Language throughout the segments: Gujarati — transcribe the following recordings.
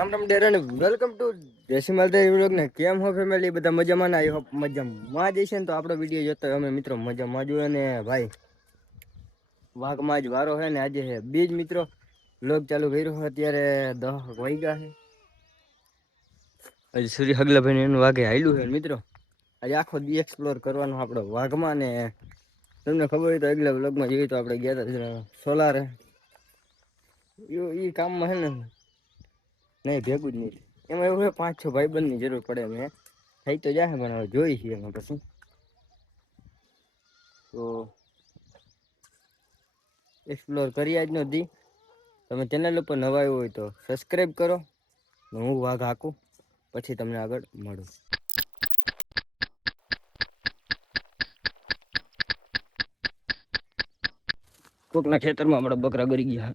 રામ રામ ડેરા ને welcome to Jesi Maldev vlog ને કેમ હો ફેમિલી બધા મજામાં ના આઈ હોપ મજામાં જઈશે ને તો આપણો વિડીયો જોતો અમે મિત્રો મજામાં જોઈએ ને ભાઈ વાઘમાં જ વારો હે ને આજે હે બીજ મિત્રો વ્લોગ ચાલુ કર્યો અત્યારે 10 વાગ્યા છે હજી સૂર્ય હગલાભાઈ એનું વાઘે હાલ્યું છે મિત્રો આજે આખો દી એક્સપ્લોર કરવાનો આપણો વાઘમાં ને તમને ખબર હોય તો આગલા વ્લોગમાં જોયું તો આપણે ગયા હતા સોલાર એ કામમાં હે ને નહીં ભેગું જ નહીં એમાં એવું હોય 5-6 ભાઈબંધની જરૂર પડે એમ થઈ તો જાય પણ હવે જોઈ છીએ એમાં પછી તો એક્સપ્લોર કરી આજ નો દી તમે ચેનલ ઉપર નવા આવ્યો હોય તો સબસ્ક્રાઈબ કરો હું વાઘ હાકું પછી તમને આગળ મળું કોકના ખેતરમાં આપણા બકરા ગરી ગયા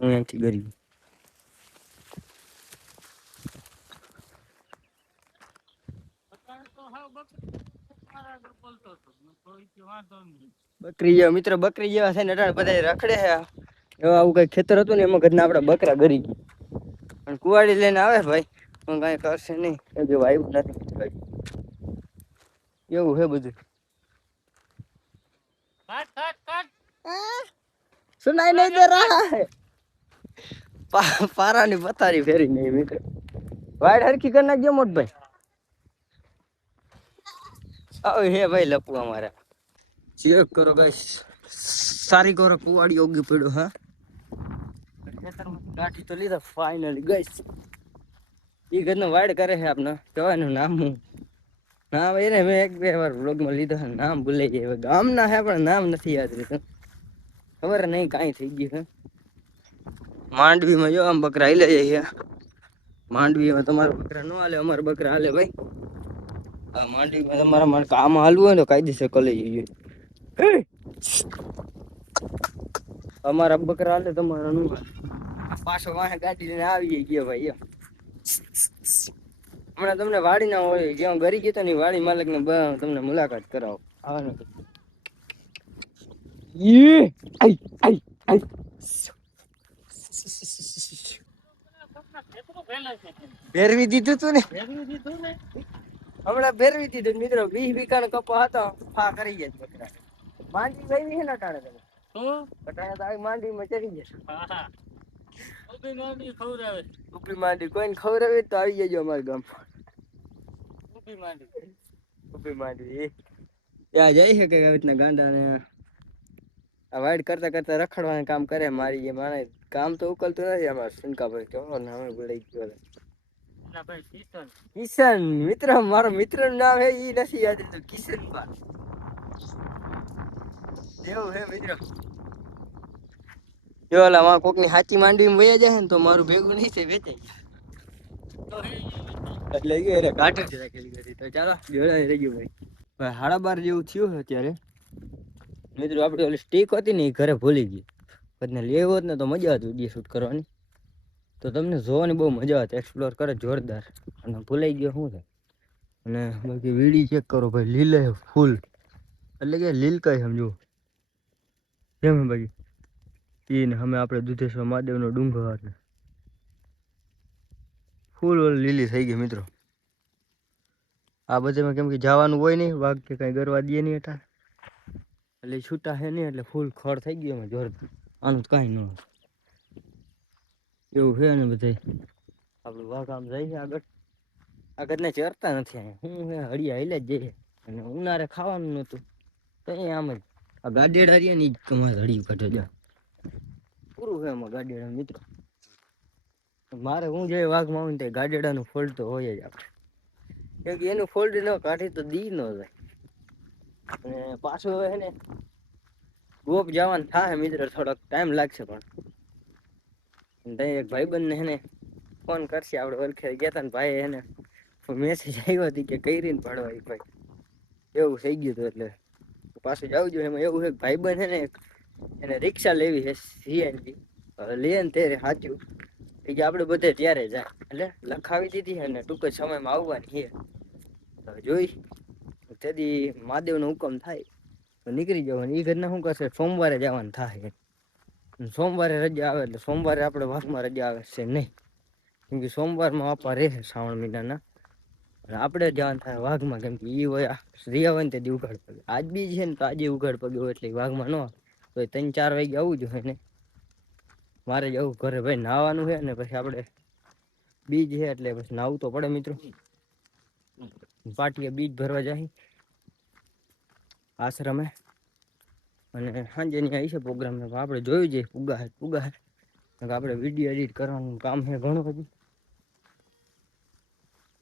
અહીંયાથી ગરી બકરી જેવા મિત્ર બકરી જેવા છે ને બધા રખડે છે એવા આવું કઈ ખેતર હતું ને એમાં ઘરના આપડા બકરા ગરી ગયા પણ કુવાડી લઈને આવે ભાઈ પણ કઈ કરશે નહીં જો આવ્યું નથી એવું છે બધું સુનાઈ નહીં દે રહા હે પારાની પથારી ફેરી નહીં મિત્ર વાડ હરખી કરી નાખજો મોટ ભાઈ આવ હે ભાઈ લપુ અમારા ચેક કરો ગાઈસ સારી કરો કુવાડી ઓગી પડ્યો હા ખેતરમાં ગાંઠી તો લીધા ફાઇનલી ગાઈસ ઈ ઘરનો વાડ કરે છે આપને કહેવાનું નામ હું નામ એને મેં એક બે વાર વ્લોગમાં લીધા નામ ભૂલાઈ જાય ગામના હે પણ નામ નથી યાદ રહેતું ખબર નહીં કાંઈ થઈ ગયું છે માંડવીમાં જો આમ બકરા હાલે છે માંડવીમાં તમારા બકરા ન હાલે અમારા બકરા હાલે ભાઈ આ માંડવીમાં તમારા મારે કામ હાલવું હોય ને કાયદેસર કરી જઈએ અમારા બકરા હાલે તમારા નું પાછો વાહે ગાડી લઈને આવી ગયા ભાઈ હમણાં તમને વાડી ના હોય જ્યાં ગરી ગયો ને વાડી માલિક ને તમને મુલાકાત કરાવો આવવાનું ભેરવી દીધું તું ને હમણાં ભેરવી દીધું મિત્રો 20 વીઘાનો કપા હતો ફા કરી ગયા બકરા માંડી ગઈ છે ને અટાણે તમે અટાણે તો આવી માંડીમાં ચડી જશે ઉભી માંડી કોઈને ખવડાવે તો આવી જજો અમારા ગામમાં ઉભી માંડી ત્યાં જાય છે કઈ આવી રીતના ગાંડા ને આ વાઇડ કરતા કરતા રખડવાનું કામ કરે મારી એ માણે કામ તો ઉકલતું નથી અમારે સુનકા ભાઈ કેવો નામે બોલાઈ ગયો કિશન મિત્ર મારો મિત્ર નું નામ હે ઈ નથી યાદ રહેતું કિશન પાલ એવું હે મિત્ર જો ઓલા માં કોક ની હાચી માંડવીમાં વયા જાય ને તો મારું ભેગું નહીં થાય વેચાઈ એટલે કે કાઢ જ રાખેલી હતી તો ચાલો જોડાઈ રહી ભાઈ 12:30 જેવું થયું છે અત્યારે મિત્રો આપણે ઓલી સ્ટીક હતી ને એ ઘરે ભૂલી ગઈ પછી લેવો જ ને તો મજા હતી વિડીયો શૂટ કરવાની તો તમને જોવાની બહુ મજા હતી એક્સપ્લોર કરે જોરદાર અને ભૂલાઈ ગયો શું છે અને બાકી વીડી ચેક કરો ભાઈ લીલે ફૂલ એટલે કે લીલ કઈ સમજો કેમ ભાઈ એને અમે આપણે દુધેશ્વર મહાદેવનો ડુંગર હતો ફૂલ લીલી થઈ ગઈ મિત્રો આ બધામાં કેમ કે જવાનું હોય નહીં વાઘ કે કઈ ગરવા દે નહીં હતા એટલે છૂટા છે નહીં એટલે ફૂલ ખડ થઈ ગયું એમાં જોરદાર આનું તો કાંઈ ન એવું છે ને બધા આપણું વાઘ આમ જાય છે આગળને ચરતા નથી અહીંયા હું હળિયા હેલે જ જઈએ અને ઉનાળે ખાવાનું નહોતું તો અહીંયા આમ જ આ ગાડેડા રહ્યા ને એ જ તમારે હળિયું કાઢે જા પૂરું છે એમાં ગાડેડા મિત્રો મારે હું જે વાઘમાં આવું ને તે ગાડેડાનું ફોલ્ડ તો હોય જ આપણે કેમ કે એનું ફોલ્ડ ન કાઢી તો દી ન જાય અને પાછું હવે છે ને ગોપ જવાનું થાય મિત્ર થોડોક ટાઈમ લાગશે પણ એક ભાઈબંધ ને એને ફોન કરશે આપણે ઓળખે ગયા હતા ને ભાઈ એને મેસેજ આવ્યો હતી કે કઈ રીત પાડવા ભાઈ એવું થઈ ગયું હતું એટલે પાછું જવું જોઈએ એમાં એવું છે ભાઈબંધ છે ને એને રિક્ષા લેવી છે સીએનજી લે ને ત્યારે સાચું એ કે આપણે બધે ત્યારે જાય એટલે લખાવી દીધી અને ટૂંક જ સમયમાં આવવાની છે તો જોઈ તેથી મહાદેવનો હુકમ થાય તો નીકળી જવાનું એ ઘરના શું કરશે સોમવારે જવાનું થાય સોમવારે રજા આવે એટલે સોમવારે આપણે વાઘમાં રજા આવે છે નહીં, કેમ કે સોમવારમાં આપવા રહે શ્રાવણ મહિનાના. આપણે જવાનું થાય વાઘમાં, કેમ કે એ હોય રિયા હોય ને તે ઉઘાડ પગે. આજ બી છે ને તો આજે ઉઘાડ પગે હોય એટલે વાઘમાં ન આવે. તો 3-4 વાગે આવું જોઈએ ને. મારે જવું ઘરે ભાઈ નાવાનું છે ને પછી આપણે બીજ છે એટલે પછી નાવું તો પડે મિત્રો. પાટીએ બીજ ભરવા જાય આશ્રમે, અને સાંજે ની આવી છે પ્રોગ્રામ. આપણે જોયું છે પુગા આપણે વિડીયો એડિટ કરવાનું કામ છે ઘણું બધું.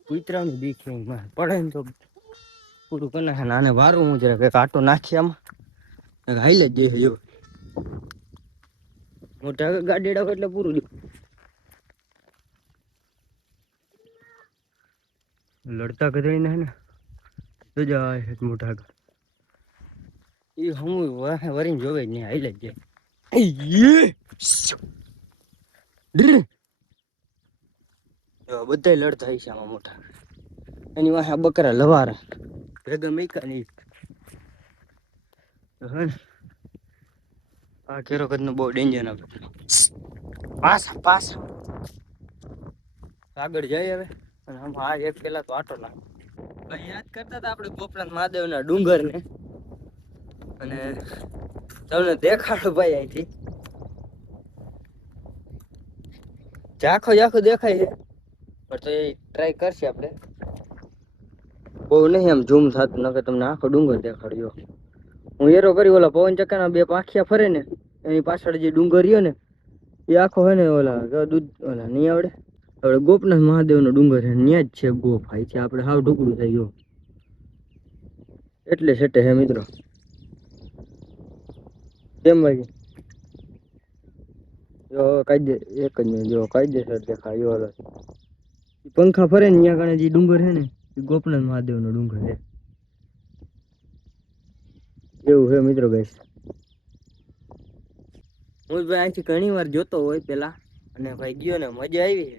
કૂતરાની બીક પડે ને તો પૂરું કરી નાખે. આને વારું હું જરા કાંટો નાખી આમાં હાઈલે જ જઈ મોટા ગાડીડા એટલે પૂરું લડતા ગધડી ને તો જાય મોટા એ હું વરીને જોવે જ નહીં, હાઈલે જ જાય. બધા લડતા હોય છે આમાં મોટા. એની વાહે બકરા લવારા ભેગા મેકા નહીં. આ કેરો કદનો બહુ ડેન્જર ના પાસ આગળ જાય હવે. અને આમાં આ એક પેલા તો આટો નાખ યાદ કરતા હતા આપણે ગોપનાથ મહાદેવ ના ડુંગર ને, અને તમને દેખાડો ભાઈ અહીંથી ઝાખો દેખાય છે, પણ તો એ ટ્રાય કરશે આપણે. બહુ નહીં આમ ઝૂમ થતું, નકર તમને આખો ડુંગર દેખાડ્યો. હું એરો કરી ઓલા પવન ચક્કાના 2 પાંખિયા ફરે ને એની પાછળ જે ડુંગર રહ્યો ને એ આખો હે ને ઓલા દૂધ ઓલા નહીં આવડે આપણે ગોપનાથ મહાદેવ નો ડુંગર છે, ત્યાં જ છે ગોપ. ભાઈ છે આપણે હાવ ઢુકડું થઈ ગયું એટલે સેટે હે મિત્રો. કેમ ભાઈ જો કાયદે એક જ જો કાયદેસર દેખાય ઓલો પંખા ફરે ને ત્યાં કણે જે ડુંગર છે ને એ ગોપનાથ મહાદેવ નો ડુંગર છે. એવું છે મિત્રો. ગાઈસ હું ભાઈ અહીંથી ઘણી વાર જોતો હોય પેલા, અને ભાઈ ગયો ને મજા આવી.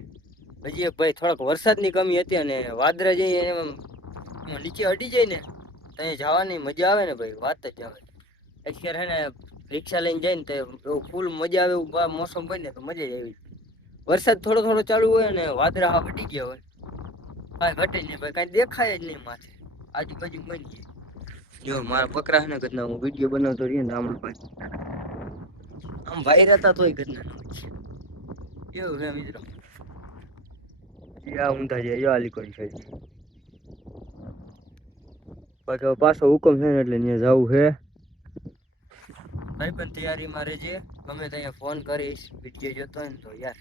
હજી એક ભાઈ થોડોક વરસાદની કમી હતી અને વાદળા જઈએ એમાં નીચે અડી જાય ને તો અહીંયા જવાની મજા આવે ને ભાઈ, વાત જ આવે. અત્યારે હે ને રિક્ષા લઈને જાય ને તો એવું ફૂલ મજા આવે એવું મોસમ હોય ને તો મજા જ આવી. વરસાદ થોડો ચાલુ હોય ને વાદળા અડી ગયા હોય, કાંઈ ઘટે નહીં ભાઈ, કાંઈ દેખાય જ નહીં માથે આજુબાજુ બની. જો મારા બકરા છે ને ઘરના હું વિડીયો બનાવતો રહીએ ને આમ ભાઈ આમ ભાઈ રહેતા તોય ઘરના કેવું છે મિત્રો. ઊંધા જાય આલી કોઈ છે બાકી પાછો હુકમ છે ને એટલે ત્યાં જવું છે. ભાઈ પણ તૈયારીમાં રહેજે, ગમે ત્યાં ફોન કરીશ વિડીયો જોતો હોય ને તો યાર.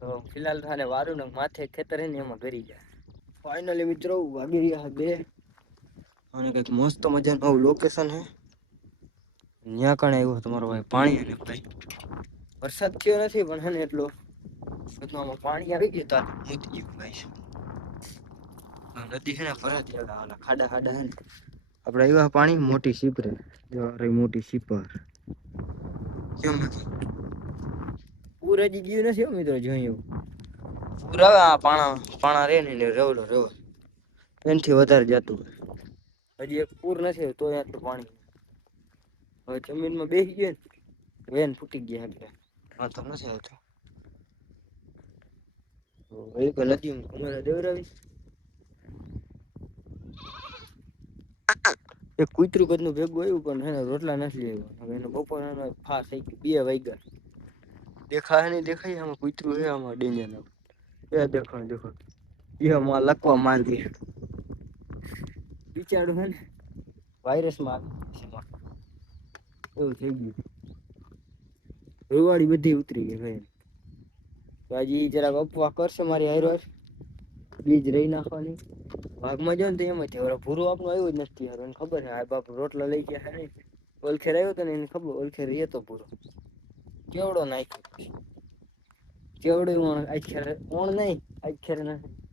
તો ફિલહાલ થાને વારું ને માથે ખેતર હે ને એમાં ગરી જાય. ફાઇનલી મિત્રો વાગી રહ્યા 2 અને કંઈક મસ્ત મજાનું લોકેશન હે. ત્યાં કણે આવ્યો તમારો ભાઈ પાણી, અને ભાઈ વરસાદ થયો નથી પણ હે ને એટલો આમાં પાણી આવી ગયું તાર મૂકી ગયું ભાઈ. નદી છે ને ફરતી ખાડા હે ને આપણે આવ્યા પાણી મોટી સીપરે. મોટી સીપર કેમ નથી પૂર હજી ગયું નથી મિત્રો. જોયું પૂર આવે આ પાણા રે ને રેવલો એનાથી વધારે જતું હજી એક પૂર નથી તો આટલું પાણી. હવે જમીનમાં બેસી ગયો ને વેન ફૂટી ગયા એટલે વાંધો નથી આવતો. નદી અમારે દેવરાવી એક કૂતરું કદનું ભેગું આવ્યું પણ એને રોટલા નથી આવ્યા. હવે એને બપોરનો ફાસ થઈ ગયું 2 વાગ્યા. દેખાય નહીં દેખાય આમાં કૂતરું છે આમાં ડેન્જર ના એ દેખો એમાં લકવા માંડી બિચારું હે ને વાયરસમાં એવું થઈ ગયું. રૂવાડી બધી ઉતરી ગઈ ભાઈ. તો હજી જરાક અપવા કરશે મારી હારો બીજ રહી નાખવાની. ભાગમાં જાવ ને તો એમાંથી ઓલો ભૂરો આપણું આવ્યું જ નથી યાર. એને ખબર છે આ બાપ રોટલા લઈ ગયા હે. ઓલખેર આવ્યો તો ને એને ખબર ઓલખેર હતો પૂરો કેવડો નાખ્યો કેવડો આજ ખેર ઓણ નહીં આજ ખેર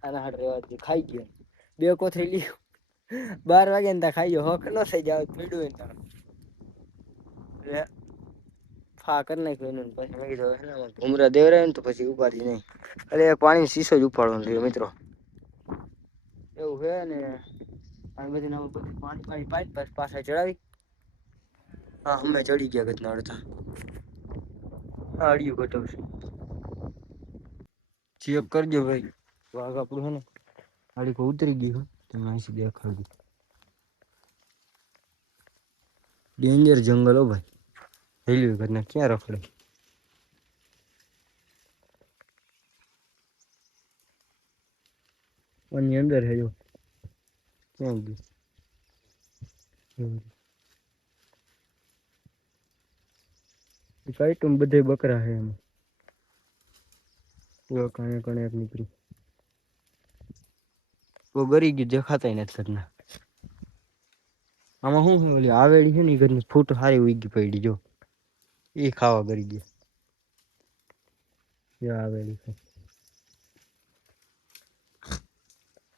આના હાટ રેવા ખાઈ ગયો 2 કોથળી લીધું 12 વાગે ને તા ખાઈ ગયો. હક ન થઈ જાવ પીડું ને ફા કરી નાખ્યો એનું. પછી મેં કીધું ભૂમરા દેવરાય ને તો પછી ઉપાડી નહીં. એટલે પાણી શીશો જ ઉપાડવાનો રહ્યો મિત્રો. એવું છે ને આ બધી પાણી પાછા ચડાવી હા અમે ચડી ગયા ગતના અડધા. હા અડિયું ઘટાવશે. ચેક કરજો ભાઈ વાઘ આપણું હે ને આડી કો ઉતરી ગયું તમે અહીંથી દેખાડજો. ડેન્જર જંગલ હો ભાઈ રેલવે ઘરના ક્યાં રખડે. આની અંદર હે જો ક્યાં ગયું. કઈ તું બધે બકરા હે એમાં. કણે કણે એક નીકળી. કો ગરી ગયું દેખાતાય નથી ઘરના. આમાં શું ઓલી આવેલી છે ને ઘરની ફૂટ હારી ઉગી પડી જો. એ ખાવા ગરી ગયા. ત્યાં આવેલી છે.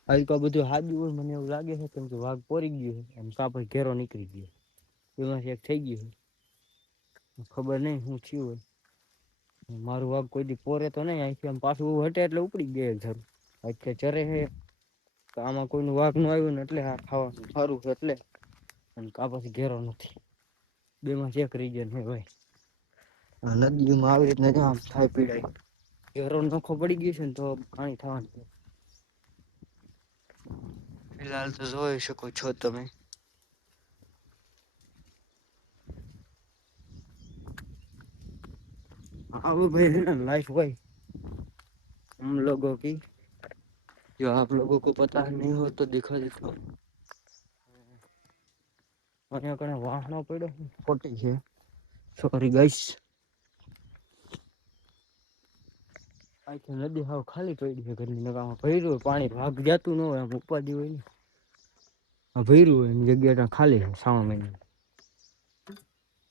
આ તો બધું હાજુ હોય મને એવું લાગે છે કેમ કે વાઘ પોરી ગયો છે એમ કાપ ઘેરો નીકળી ગયો. એમાંથી એક થઈ ગયું ખબર નઈ હું થયું હોય. મારું વાઘ કોઈ દી પોરે તો નઈ અહીંથી આમ પાછું હટે એટલે ઉપડી ગયા અત્યારે ચરે હે. તો આમાં કોઈનું વાઘ નું આવ્યું ને એટલે આ ખાવાનું સારું છે એટલે. અને કા પછી ઘેરો નથી બે માં એક રીજન હે ભાઈ. નદીમાં આવી રીતના આમ થાય પીડાય. ઘેરો નોખો પડી ગયો છે ને તો પાણી થવાનું છે. ફિલહાલ તો જોઈ શકો છો તમે. હા ભાઈ લાઈફ હોય હમ લોગો કી જો આપ લોગો કો પતા નહીં હો તો દેખો દેખો. અને કને વાહનો પડ્યો ખોટી છે સોરી ગાઈસ. આ નદી હાવ ખાલી પડી છે ઘરની નકામાં ભર્યું પાણી ભાગ જતું ન હોય આમ ઉપાદી હોય ને. ભયરું હોય એની જગ્યા તા ખાલી શ્રાવણ મહિના.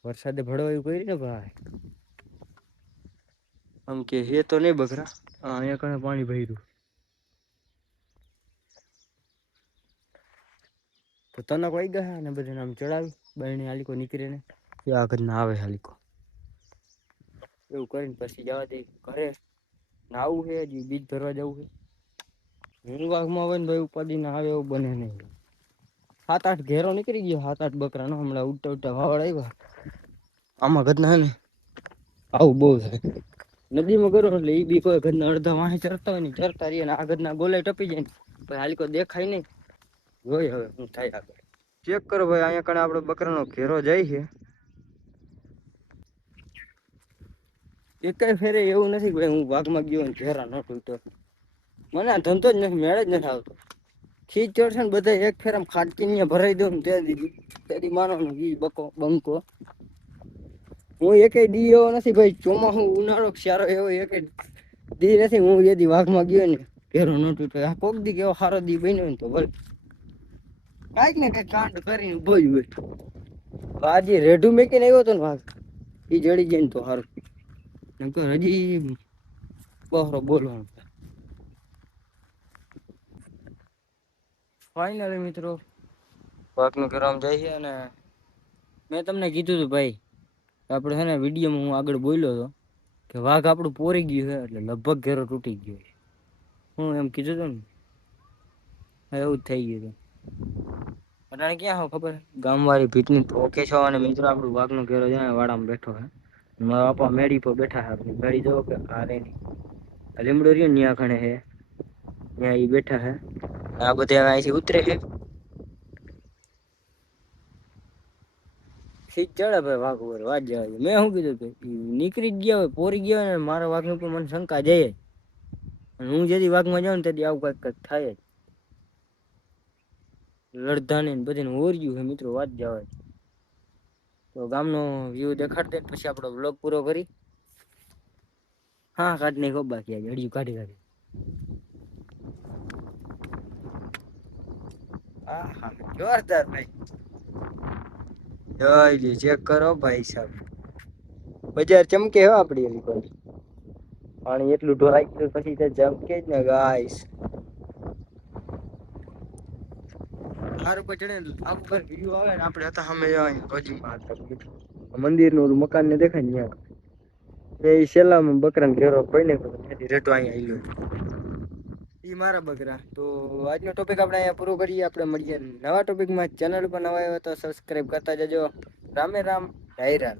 વરસાદે ભળવા એવુ કર્યું ને ભાઈ. આમ કે હે તો નહી બકરા અહીંયા કને પાણી ભર્યું. તો તનક વઈ ગયા ને બધાને આમ ચડાવી બરણી હાલી નીકળે ને આગળ ના આવે હાલી. એવું કરીને પછી જવા દે ઘરે નાવું હે બીજ ભરવા જવું હે. વાઘમાં હોય ને ભાઈ ઉપાદી ના આવે એવું બને નહી. 7-8 ઘેરો નીકળી ગયો 7-8 બકરા નો હમણાં ઉડતા ઉડતા વાવડ આવ્યા. આમાં ઘટના હે ને આવું બહુ થાય. નદીમાં કરો એટલે એ બી કોઈ ઘરના અડધા વાહે ચરતા હોય ને ચરતા રને આગળ ના ગોલાઈ ટપી જાય ને. ભાઈ હાલી કો દેખાય નઈ જોય હવે હું થાય આગળ. ચેક કરો ભાઈ અહીંયા કણે આપડો બકરાનો ઘેરો જાય છે. એકઈ ફેરે એવું નથી કે હું વાઘમાં ગયો ઘેરા ન તૂટતો. મને આ ધંધો જ નથી મેળ જ નથી આવતો. ખીચ ચડશે ને બધા એક ફેર ખાટકી ભરાઈ દઉં ને દીધી માનો બકો બંકો. હું એક દી એવો નથી ભાઈ ચોમાસુ ઉનાળો ક્ષારો એવો એક દી નથી હું એદી વાઘમાં ગયો ને ઘેરો ન તૂટે આ કોક દી એવો સારો દી બન્યો ને તો ભલે. કઈક ને કઈક કાંડ કરીને ઉભો જ હોય. આજે રેઢું મેકીને આવ્યો હતો ને વાઘ એ જડી જાય ને તો હારું. નકર હજી બહરો બોલવાનું. ફાઈનલી મિત્રો વાઘ નું ઘર આમ જાય છે ને મેં તમને કીધું તું ભાઈ આપડે છે ને વિડીયોમાં હું આગળ બોલ્યો હતો. કે વાઘ આપડું પોરી ગયું છે એટલે લગભગ ઘેરો તૂટી ગયો છે. હું એમ કીધું તું ને એવું જ થઈ ગયું. અટાણે ક્યાં હો ખબર ગામ વાળી ભીતની ઓકે છો અને મિત્રો આપડું વાઘ નો ઘેરો વાડામાં બેઠો હે. મારા બાપા મેડી પર બેઠા હ મેડી જો કે હારે લીમડો રહ્યો ન્યા કણે હે ત્યાં એ બેઠા હે આ બધા અહીંથી ઉતરે હે. ખીચ ચડે ભાઈ વાઘ ઉપર વાત જવા દે મેં શું કીધું નીકળી જ ગયા હોય પોરી ગયા હોય ને મારા વાઘ ઉપર મને શંકા જાય. હું જેથી વાઘમાં જાઉં ને તેથી આવું કઈક થાય જ. લડધા ને બધીને ઓરયું હે મિત્રો વાત જવા દે. તો ગામનો વ્યુ દેખાડ દે પછી આપડો બ્લોગ પૂરો કરી. હા કાઢ નાખો બાકી હડિયું કાઢી કાઢી. હા હા જોરદાર ભાઈ. જોઈ ચેક કરો ભાઈ સાબ બજાર ચમકે હો આપડી એ કોઈ. પાણી એટલું ઢોળાઈ ગયું પછી જમકે જ ને ગાઈસ. હારું કોઈ ચડે આમ વ્યુ આવે ને આપડે હતા મંદિર નું ઓલું મકાન ને દેખાય ને ન્યા. એ છેેલામાં બકરાને ઘેરો ફોઈ નાખ્યો ઈ મારા બકરા તો આજનો ટોપિક આપડે અહીંયા પૂરો કરીએ આપડે મળીએ નવા ટોપિકમાં ચેનલ પર નવા આવ્યો તો સબસ્ક્રાઈબ કરતા જજો રામે રામ. ડાયરા